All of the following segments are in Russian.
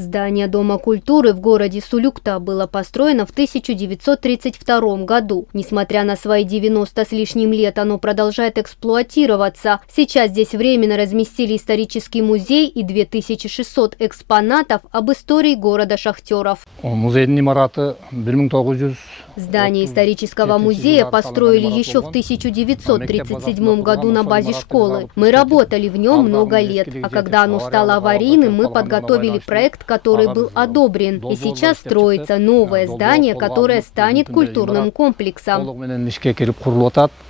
Здание Дома культуры в городе Сулюкта было построено в 1932 году. Несмотря на свои 90 с лишним лет, оно продолжает эксплуатироваться. Сейчас здесь временно разместили исторический музей и 2600 экспонатов об истории города шахтеров. Здание исторического музея построили еще в 1937 году на базе школы. Мы работали в нем много лет, а когда оно стало аварийным, мы подготовили проект, который был одобрен. И сейчас строится новое здание, которое станет культурным комплексом.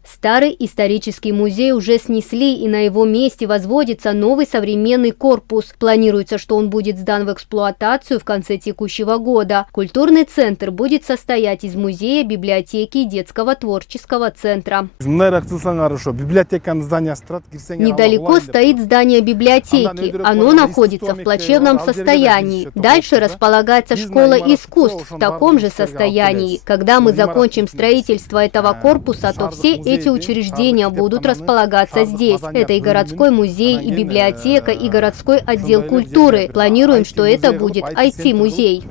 Старый исторический музей уже снесли, и на его месте возводится новый современный корпус. Планируется, что он будет сдан в эксплуатацию в конце текущего года. Культурный центр будет состоять из музея, библиотеки и детского творческого центра. Недалеко стоит здание библиотеки. Оно находится в плачевном состоянии. Дальше располагается школа искусств в таком же состоянии. Когда мы закончим строительство этого корпуса, то все эти учреждения будут располагаться здесь. Это и городской музей, и библиотека, и городской отдел культуры. Планируем, что это будет IT-музей.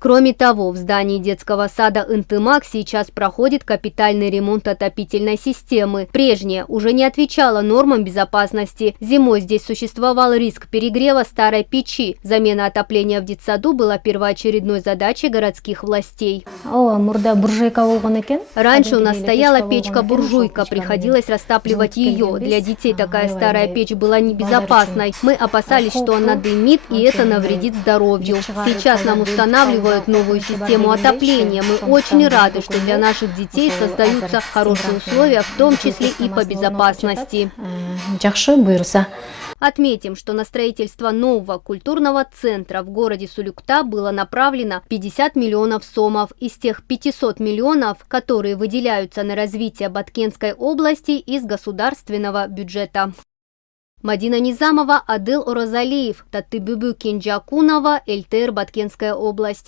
Кроме того, в здании детского сада «Интымак» сейчас проходит капитальный ремонт отопительной системы. Прежняя уже не отвечала нормам безопасности. Зимой здесь существовал риск перегрева старой печи. Замена отопления в детсаду была первоочередной задачей городских властей. Раньше у нас стояла печка-буржуйка, приходилось растапливать ее. Для детей такая старая печь была небезопасной. Мы опасались, что она дымит, и это навредит здоровью. Сейчас нам устанавливают новую систему отопления. Мы очень рады, что для наших детей создаются хорошие условия, в том числе и по безопасности. Отметим, что на строительство нового культурного центра в городе Сулюкта было направлено 50 миллионов сомов из тех 500 миллионов, которые выделяются на развитие Баткенской области из государственного бюджета. Мадина Низамова, Адыл Оразалиев, Таттыбүбү Кенджакунова, ЛТР Баткенская область.